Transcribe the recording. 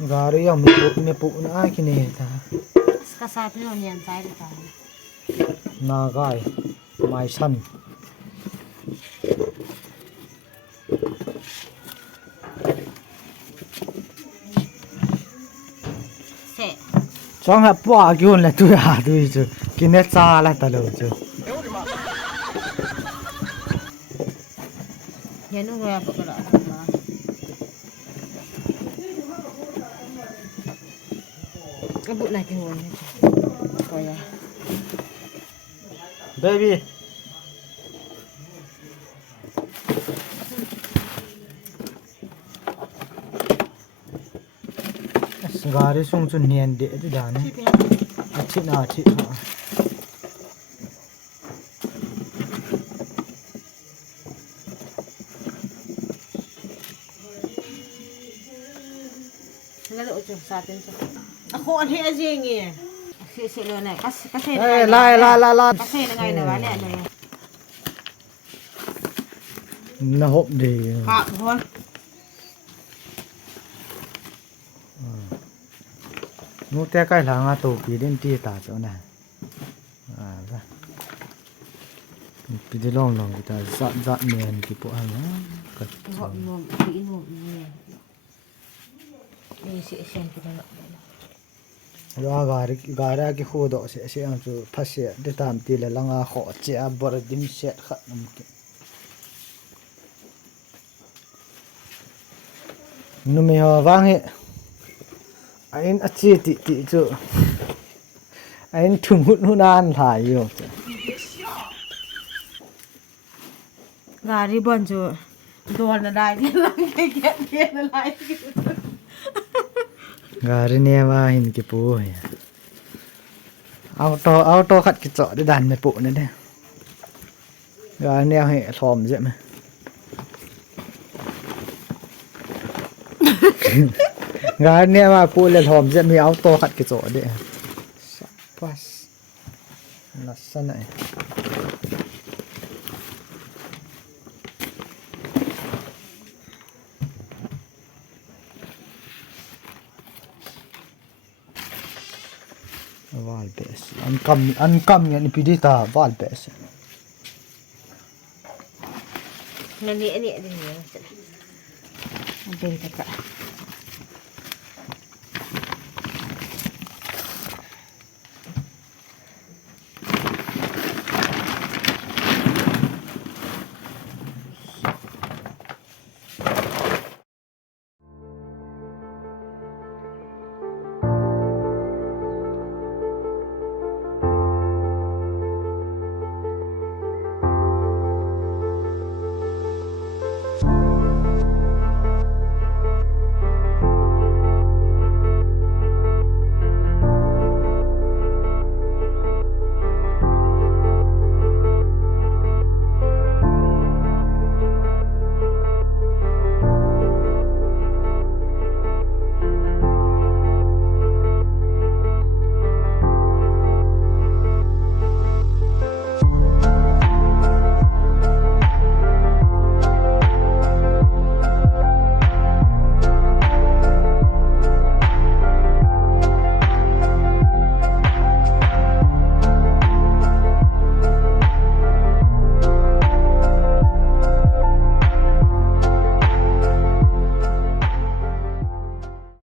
Gari yang me pu na kini ta. Kasat ni niyan tayo dito. Nagai mai san. Se. Chong ha pa gyun la tu ya tu chu. Kine cha la ta lo chu. Yan ang kaya pa pala. Kabut na kinuha niya. Kaya. Baby. Gari sung chu nian de de da ne. Achi na. Nagalo ito sa atin sa. Ako ang hiazing eh. Si Lona. Kasi Eh la. Kasi nangay na wala ano yan. Na hop de. Ha, buwan. Nu te kai la nga to pi den ti ta cho na. Ra. Pi de long ta za nian ki po ha na. Ka. Hop mo, iinom niya. Ni si Shen kita nak. Ra gari ki khu do se ang chu phase de tam ti la nga kho che a bor dim se kha nam ki. Nu me ho wang he. Ain achi ti chu. Ain thung hut nu nan thai yo. Gari bon chu. Dol na dai ni lang ke na lai. Gari ne wa hin ki pu he. Auto khat ki cho de dan me pu ne de. Gari ne he thom je me. Gari ne wa pu le thom je mi auto khat ki cho de. Pas. Nasana. Wal bes. Ankam yan ipidita wal bes. Nani ni. Ada tak.